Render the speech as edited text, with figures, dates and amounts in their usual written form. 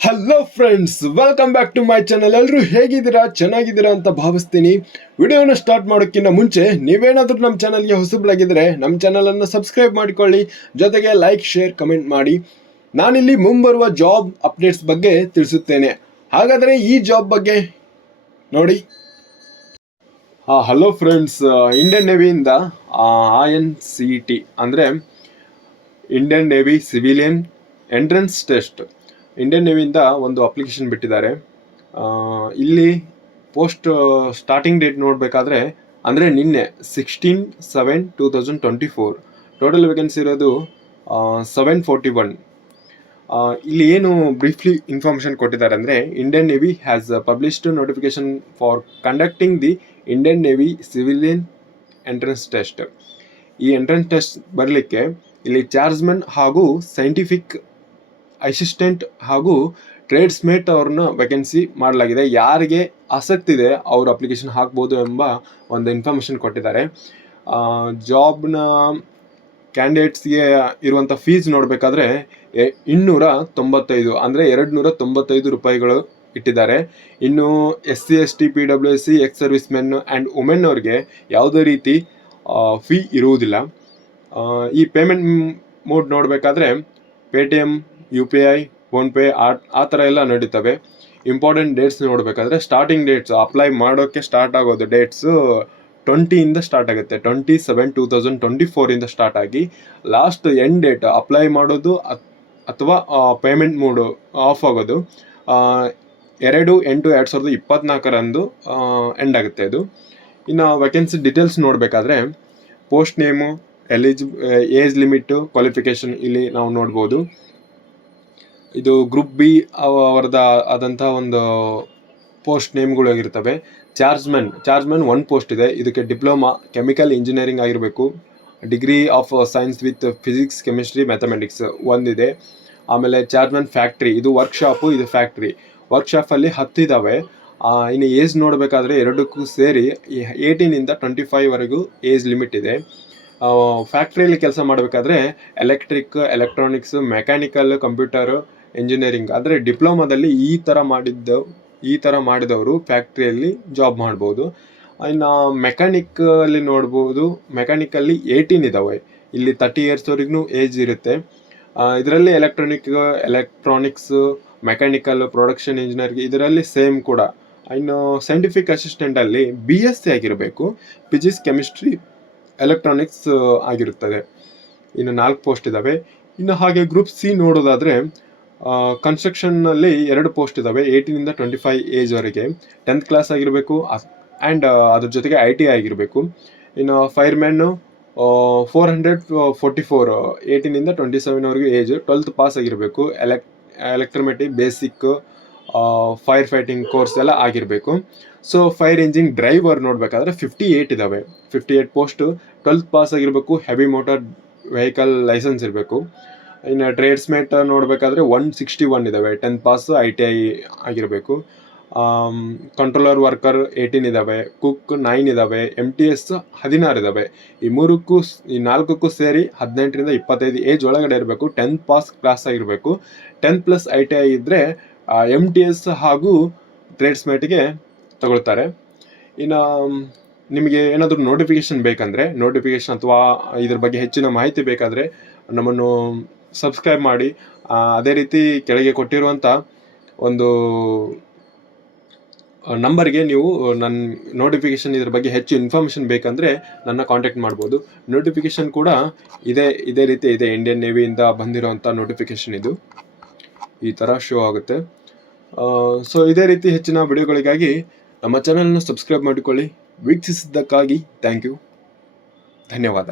Hello friends, welcome back to my channel. ಎಲ್ಲರೂ ಹೇಗಿದ್ದೀರಾ? ಚೆನ್ನಾಗಿದ್ದೀರಾ ಅಂತ ಭಾವಿಸ್ತೀನಿ. ವಿಡಿಯೋನ ಸ್ಟಾರ್ಟ್ ಮಾಡೋಕ್ಕಿಂತ ಮುಂಚೆ ನೀವೇನಾದರೂ ನಮ್ಮ ಚಾನಲ್ಗೆ ಹೊಸಬರಾಗಿದ್ದರೆ ನಮ್ಮ ಚಾನಲನ್ನು ಸಬ್ಸ್ಕ್ರೈಬ್ ಮಾಡಿಕೊಳ್ಳಿ, ಜೊತೆಗೆ ಲೈಕ್, ಶೇರ್, ಕಮೆಂಟ್ ಮಾಡಿ. ನಾನಿಲ್ಲಿ ಮುಂಬರುವ ಜಾಬ್ ಅಪ್ಡೇಟ್ಸ್ ಬಗ್ಗೆ ತಿಳಿಸುತ್ತೇನೆ. ಹಾಗಾದರೆ ಈ ಜಾಬ್ ಬಗ್ಗೆ ನೋಡಿ. ಹಲೋ ಫ್ರೆಂಡ್ಸ್, ಇಂಡಿಯನ್ ನೇವಿಯಿಂದ INCT ಅಂದರೆ Indian navy civilian entrance test, Indian ನೇವಿಯಿಂದ ಒಂದು ಅಪ್ಲಿಕೇಶನ್ ಬಿಟ್ಟಿದ್ದಾರೆ. ಇಲ್ಲಿ ಪೋಸ್ಟ್ ಸ್ಟಾರ್ಟಿಂಗ್ ಡೇಟ್ ನೋಡಬೇಕಾದ್ರೆ ಅಂದರೆ ನಿನ್ನೆ 16/7/2024, ಟೋಟಲ್ ವೇಕೆನ್ಸಿ ಇರೋದು 741. ಇಲ್ಲಿ ಏನು ಬ್ರೀಫ್ಲಿ ಇನ್ಫಾರ್ಮೇಷನ್ ಕೊಟ್ಟಿದ್ದಾರೆ ಅಂದರೆ, Indian navy has published notification for conducting the Indian navy civilian entrance test. ಈ ಎಂಟ್ರೆನ್ಸ್ ಟೆಸ್ಟ್ ಬರಲಿಕ್ಕೆ ಇಲ್ಲಿ ಚಾರ್ಜ್ಮನ್ ಹಾಗೂ ಸೈಂಟಿಫಿಕ್ ಅಸಿಸ್ಟೆಂಟ್ ಹಾಗೂ ಟ್ರೇಡ್ಸ್ಮೇಟ್ ಅವ್ರನ್ನ ವೇಕೆನ್ಸಿ ಮಾಡಲಾಗಿದೆ. ಯಾರಿಗೆ ಆಸಕ್ತಿ ಇದೆ ಅವರು ಅಪ್ಲಿಕೇಶನ್ ಹಾಕ್ಬೋದು ಎಂಬ ಒಂದು ಇನ್ಫಾರ್ಮೇಷನ್ ಕೊಟ್ಟಿದ್ದಾರೆ. ಜಾಬ್ನ ಕ್ಯಾಂಡಿಡೇಟ್ಸ್ಗೆ ಇರುವಂಥ ಫೀಸ್ ನೋಡಬೇಕಾದ್ರೆ 295 ಅಂದರೆ 295 ರೂಪಾಯಿಗಳು ಇಟ್ಟಿದ್ದಾರೆ. ಇನ್ನು SC ST PWC ex service men and women ಅವ್ರಿಗೆ ಯಾವುದೇ ರೀತಿ ಫೀ ಇರುವುದಿಲ್ಲ. ಈ ಪೇಮೆಂಟ್ ಮೋಡ್ ನೋಡಬೇಕಾದ್ರೆ ಪೇಟಿಎಮ್, UPI, ಫೋನ್ಪೇ ಆ ಥರ ಎಲ್ಲ ನಡೀತವೆ. ಇಂಪಾರ್ಟೆಂಟ್ ಡೇಟ್ಸ್ ನೋಡಬೇಕಾದ್ರೆ ಸ್ಟಾರ್ಟಿಂಗ್ ಡೇಟ್ಸ್ ಅಪ್ಲೈ ಮಾಡೋಕ್ಕೆ ಸ್ಟಾರ್ಟ್ ಆಗೋದು ಡೇಟ್ಸು 20 ಸ್ಟಾರ್ಟ್ ಆಗುತ್ತೆ. 27/2024 ಸ್ಟಾರ್ಟ್ ಆಗಿ ಲಾಸ್ಟ್ ಎಂಡ್ ಡೇಟ್ ಅಪ್ಲೈ ಮಾಡೋದು ಅಥವಾ ಪೇಮೆಂಟ್ ಮೋಡು ಆಫ್ ಆಗೋದು 2/8/2024 ಎಂಡ್ ಆಗುತ್ತೆ ಅದು. ಇನ್ನು ವೇಕೆನ್ಸಿ ಡೀಟೇಲ್ಸ್ ನೋಡಬೇಕಾದ್ರೆ post name, age limit, qualification ಇಲ್ಲಿ ನಾವು ನೋಡ್ಬೋದು. ಇದು ಗ್ರೂಪ್ ಬಿ ಅವರದ ಆದಂಥ ಒಂದು ಪೋಸ್ಟ್ ನೇಮ್ಗಳು ಆಗಿರ್ತವೆ. ಚಾರ್ಜ್ಮನ್ 1 ಪೋಸ್ಟ್ ಇದೆ. ಇದಕ್ಕೆ ಡಿಪ್ಲೊಮಾ ಕೆಮಿಕಲ್ ಇಂಜಿನಿಯರಿಂಗ್ ಆಗಿರಬೇಕು. Degree of science with physics, chemistry, mathematics ಒಂದಿದೆ. ಆಮೇಲೆ ಚಾರ್ಜ್ಮನ್ ಫ್ಯಾಕ್ಟ್ರಿ, ಇದು ವರ್ಕ್ಶಾಪು, ಇದು ಫ್ಯಾಕ್ಟ್ರಿ. ವರ್ಕ್ಶಾಪಲ್ಲಿ 10 ಇದ್ದಾವೆ. ಇನ್ನು ಏಜ್ ನೋಡಬೇಕಾದ್ರೆ ಎರಡಕ್ಕೂ ಸೇರಿ 18 25 ಏಜ್ ಲಿಮಿಟ್ ಇದೆ. ಫ್ಯಾಕ್ಟ್ರಿಯಲ್ಲಿ ಕೆಲಸ ಮಾಡಬೇಕಾದ್ರೆ ಎಲೆಕ್ಟ್ರಾನಿಕ್ಸ್, ಮೆಕ್ಯಾನಿಕಲ್, ಕಂಪ್ಯೂಟರ್ ಇಂಜಿನಿಯರಿಂಗ್ ಅಂದರೆ ಡಿಪ್ಲೊಮಾದಲ್ಲಿ ಈ ಥರ ಮಾಡಿದವರು ಫ್ಯಾಕ್ಟ್ರಿಯಲ್ಲಿ ಜಾಬ್ ಮಾಡ್ಬೋದು. ಇನ್ನು ಮೆಕ್ಯಾನಿಕಲ್ಲಿ ನೋಡ್ಬೋದು, ಮೆಕ್ಯಾನಿಕಲ್ಲಿ 18 ಇದ್ದಾವೆ. ಇಲ್ಲಿ 30 ಇಯರ್ಸ್ವರೆಗೂ ಏಜ್ ಇರುತ್ತೆ. ಇದರಲ್ಲಿ ಎಲೆಕ್ಟ್ರಾನಿಕ್ಸ್, ಮೆಕ್ಯಾನಿಕಲ್, ಪ್ರೊಡಕ್ಷನ್ ಇಂಜಿನಿಯರಿಂಗ್ ಇದರಲ್ಲಿ ಸೇಮ್ ಕೂಡ. ಇನ್ನು ಸೈಂಟಿಫಿಕ್ ಅಸಿಸ್ಟೆಂಟಲ್ಲಿ BSc ಆಗಿರಬೇಕು. ಫಿಸಿಕ್ಸ್, ಕೆಮಿಸ್ಟ್ರಿ, ಎಲೆಕ್ಟ್ರಾನಿಕ್ಸ್ ಆಗಿರುತ್ತದೆ. ಇನ್ನು 4 ಪೋಸ್ಟ್ ಇದ್ದಾವೆ. ಇನ್ನು ಹಾಗೆ ಗ್ರೂಪ್ ಸಿ ನೋಡೋದಾದರೆ ಕನ್ಸ್ಟ್ರಕ್ಷನ್ನಲ್ಲಿ 2 ಪೋಸ್ಟ್ ಇದ್ದಾವೆ. 18 25 ಏಜ್ವರೆಗೆ 10th ಕ್ಲಾಸ್ ಆಗಿರಬೇಕು ಆ್ಯಂಡ್ ಅದ್ರ ಜೊತೆಗೆ ITI ಆಗಿರಬೇಕು. ಇನ್ನು ಫೈರ್ಮ್ಯಾನು 444 18 27 ಏಜ್, 12th ಪಾಸ್ ಆಗಿರಬೇಕು. ಎಲೆಕ್ಟ್ರೋಮೆಟಿಕ್ ಬೇಸಿಕ್, ಫೈರ್ ಫೈಟಿಂಗ್ ಕೋರ್ಸ್ ಎಲ್ಲ ಆಗಿರಬೇಕು. ಸೊ ಫೈರ್ ಇಂಜಿನ್ ಡ್ರೈವರ್ ನೋಡಬೇಕಾದ್ರೆ 58 ಇದ್ದಾವೆ. 58 ಪೋಸ್ಟು, 12th ಪಾಸ್ ಆಗಿರಬೇಕು. ಹೆವಿ ಮೋಟಾರ್ ವೆಹಿಕಲ್ ಲೈಸೆನ್ಸ್ ಇರಬೇಕು. ಇನ್ನು ಟ್ರೇಡ್ಸ್ಮೇಟ್ ನೋಡಬೇಕಾದ್ರೆ 161 ಇದ್ದಾವೆ. 10th ಪಾಸ್, ITI ಆಗಿರಬೇಕು. ಕಂಟ್ರೋಲರ್ ವರ್ಕರ್ 18 ಇದ್ದಾವೆ. ಕುಕ್ 9 ಇದ್ದಾವೆ. MTS 16 ಇದ್ದಾವೆ. ಈ 4ಕ್ಕೂ ಸೇರಿ 18 25 ಏಜ್ ಒಳಗಡೆ ಇರಬೇಕು. 10th ಪಾಸ್ ಕ್ಲಾಸ್ ಆಗಿರಬೇಕು. 10+ ITI ಇದ್ದರೆ MTS ಹಾಗೂ ಟ್ರೇಡ್ಸ್ಮೇಟ್ಗೆ ತಗೊಳ್ತಾರೆ. ಇನ್ನು ನಿಮಗೆ ಏನಾದರೂ ನೋಟಿಫಿಕೇಷನ್ ಬೇಕಂದರೆ, ಅಥವಾ ಇದ್ರ ಬಗ್ಗೆ ಹೆಚ್ಚಿನ ಮಾಹಿತಿ ಬೇಕಾದರೆ ನಮ್ಮನ್ನು ಸಬ್ಸ್ಕ್ರೈಬ್ ಮಾಡಿ. ಅದೇ ರೀತಿ ಕೆಳಗೆ ಕೊಟ್ಟಿರುವಂಥ ಒಂದು ನಂಬರ್ಗೆ ನೀವು ನನ್ನ ನೋಟಿಫಿಕೇಷನ್ ಇದ್ರ ಬಗ್ಗೆ ಹೆಚ್ಚು ಇನ್ಫಾರ್ಮೇಷನ್ ಬೇಕಂದರೆ ನನ್ನ ಕಾಂಟ್ಯಾಕ್ಟ್ ಮಾಡ್ಬೋದು. ನೋಟಿಫಿಕೇಷನ್ ಕೂಡ ಇದೇ ರೀತಿ ಇದೆ. ಇಂಡಿಯನ್ ನೇವಿಯಿಂದ ಬಂದಿರೋವಂಥ ನೋಟಿಫಿಕೇಷನ್ ಇದು ಈ ಥರ ಶೋ ಆಗುತ್ತೆ. ಸೊ ಇದೇ ರೀತಿ ಹೆಚ್ಚಿನ ವಿಡಿಯೋಗಳಿಗಾಗಿ ನಮ್ಮ ಚಾನಲ್ನ ಸಬ್ಸ್ಕ್ರೈಬ್ ಮಾಡಿಕೊಳ್ಳಿ. ವೀಕ್ಷಿಸಿದ್ದಕ್ಕಾಗಿ ಥ್ಯಾಂಕ್ ಯು, ಧನ್ಯವಾದ.